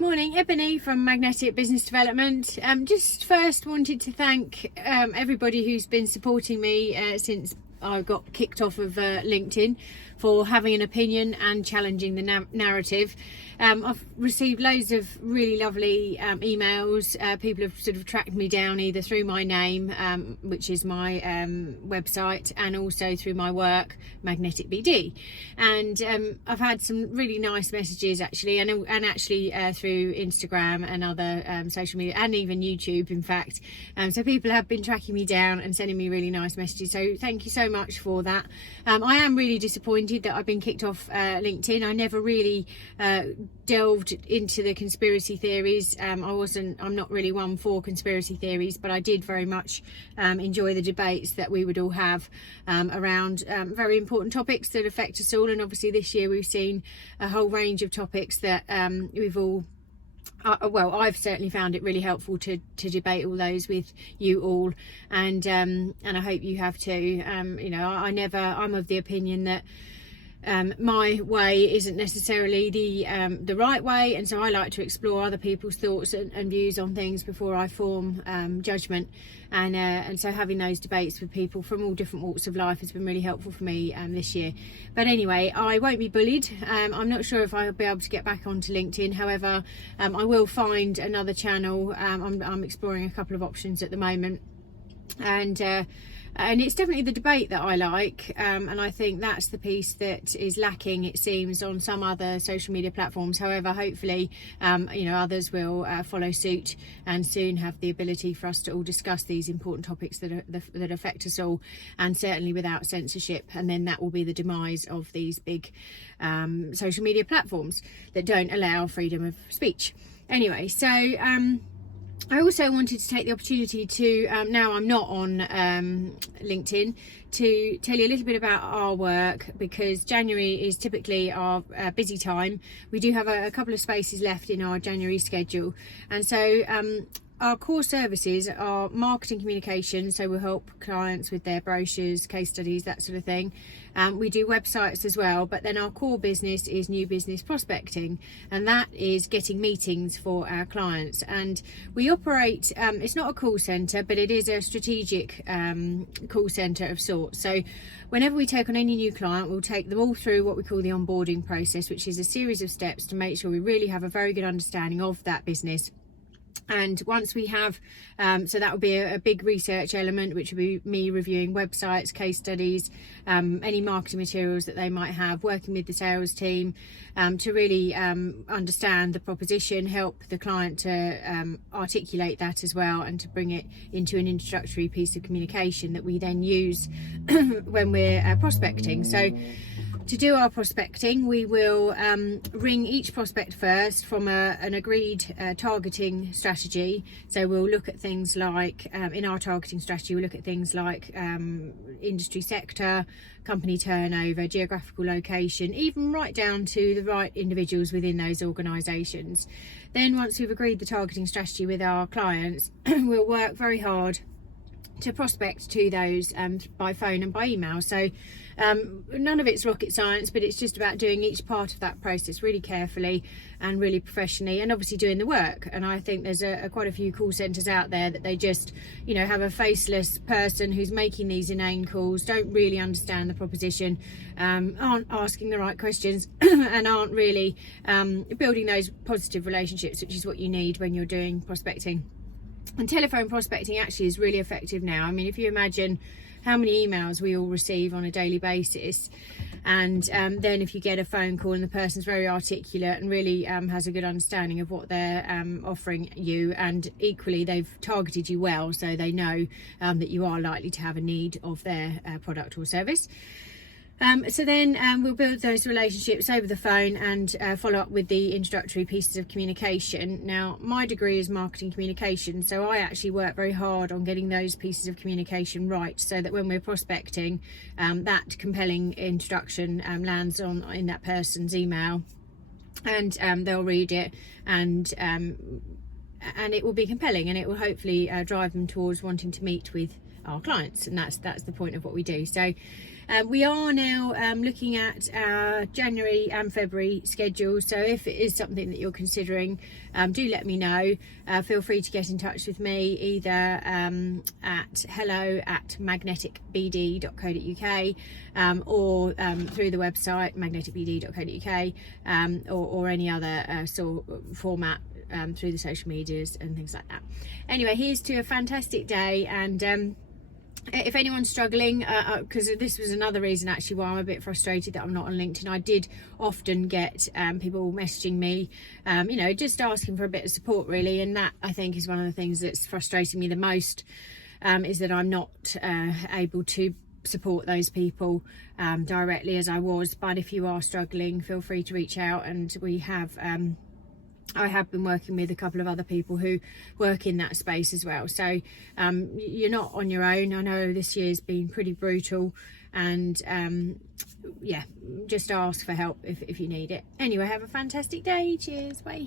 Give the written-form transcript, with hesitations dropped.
Morning, Ebony from Magnetic Business Development. Just first wanted to thank everybody who's been supporting me since I got kicked off of LinkedIn for having an opinion and challenging the narrative. I've received loads of really lovely emails. People have sort of tracked me down either through my name, which is my website, and also through my work, Magnetic BD. And I've had some really nice messages actually, and actually through Instagram and other social media, and even YouTube, in fact. So people have been tracking me down and sending me really nice messages. So thank you so much for that. I am really disappointed that I've been kicked off LinkedIn. I never really delved into the conspiracy theories. I'm not really one for conspiracy theories, but I did very much enjoy the debates that we would all have around very important topics that affect us all. And obviously this year we've seen a whole range of topics that we've all I've certainly found it really helpful to debate all those with you all, and I hope you have too. I'm of the opinion that my way isn't necessarily the right way, and so I like to explore other people's thoughts and views on things before I form judgment, and so having those debates with people from all different walks of life has been really helpful for me this year. But anyway, I won't be bullied. I'm not sure if I'll be able to get back onto LinkedIn. However, I will find another channel. I'm exploring a couple of options at the moment, and it's definitely the debate that I like, and I think that's the piece that is lacking, it seems, on some other social media platforms. However, hopefully others will follow suit and soon have the ability for us to all discuss these important topics that affect us all, and certainly without censorship. And then that will be the demise of these big social media platforms that don't allow freedom of speech. Anyway, so I also wanted to take the opportunity to, now I'm not on LinkedIn, to tell you a little bit about our work, because January is typically our busy time. We do have a couple of spaces left in our January schedule, and so our core services are marketing communication, so we'll help clients with their brochures, case studies, that sort of thing. We do websites as well, but then our core business is new business prospecting, and that is getting meetings for our clients. And we operate, it's not a call centre, but it is a strategic call centre of sorts. So whenever we take on any new client, we'll take them all through what we call the onboarding process, which is a series of steps to make sure we really have a very good understanding of that business. And once we have, so that will be a big research element, which will be me reviewing websites, case studies, any marketing materials that they might have, working with the sales team to really understand the proposition, help the client to articulate that as well, and to bring it into an introductory piece of communication that we then use when we're prospecting. So to do our prospecting, we will ring each prospect first from an agreed targeting strategy. So we'll look at things like, in our targeting strategy, we'll look at things like industry sector, company turnover, geographical location, even right down to the right individuals within those organisations. Then once we've agreed the targeting strategy with our clients, we'll work very hard to prospect to those by phone and by email. So none of it's rocket science, but it's just about doing each part of that process really carefully and really professionally, and obviously doing the work. And I think there's quite a few call centres out there that they just have a faceless person who's making these inane calls, don't really understand the proposition, aren't asking the right questions and aren't really building those positive relationships, which is what you need when you're doing prospecting. And telephone prospecting actually is really effective now. I mean, if you imagine how many emails we all receive on a daily basis, and then if you get a phone call and the person's very articulate and really has a good understanding of what they're offering you, and equally they've targeted you well, so they know that you are likely to have a need of their product or service. So then we'll build those relationships over the phone and follow up with the introductory pieces of communication. Now, my degree is marketing communication, so I actually work very hard on getting those pieces of communication right, so that when we're prospecting, that compelling introduction lands in that person's email, and they'll read it, and it will be compelling, and it will hopefully drive them towards wanting to meet with our clients, and that's the point of what we do. So We are now looking at our January and February schedule, so if it is something that you're considering, do let me know. Feel free to get in touch with me either at hello@magneticbd.co.uk or through the website magneticbd.co.uk, or any other format through the social medias and things like that. Anyway, here's to a fantastic day, and if anyone's struggling, because this was another reason actually why I'm a bit frustrated that I'm not on LinkedIn. I did often get people messaging me, just asking for a bit of support really, and that I think is one of the things that's frustrating me the most, is that I'm not able to support those people directly as I was. But if you are struggling, feel free to reach out, and I have been working with a couple of other people who work in that space as well. So you're not on your own. I know this year's been pretty brutal, and just ask for help if you need it. Anyway, have a fantastic day. Cheers. Bye.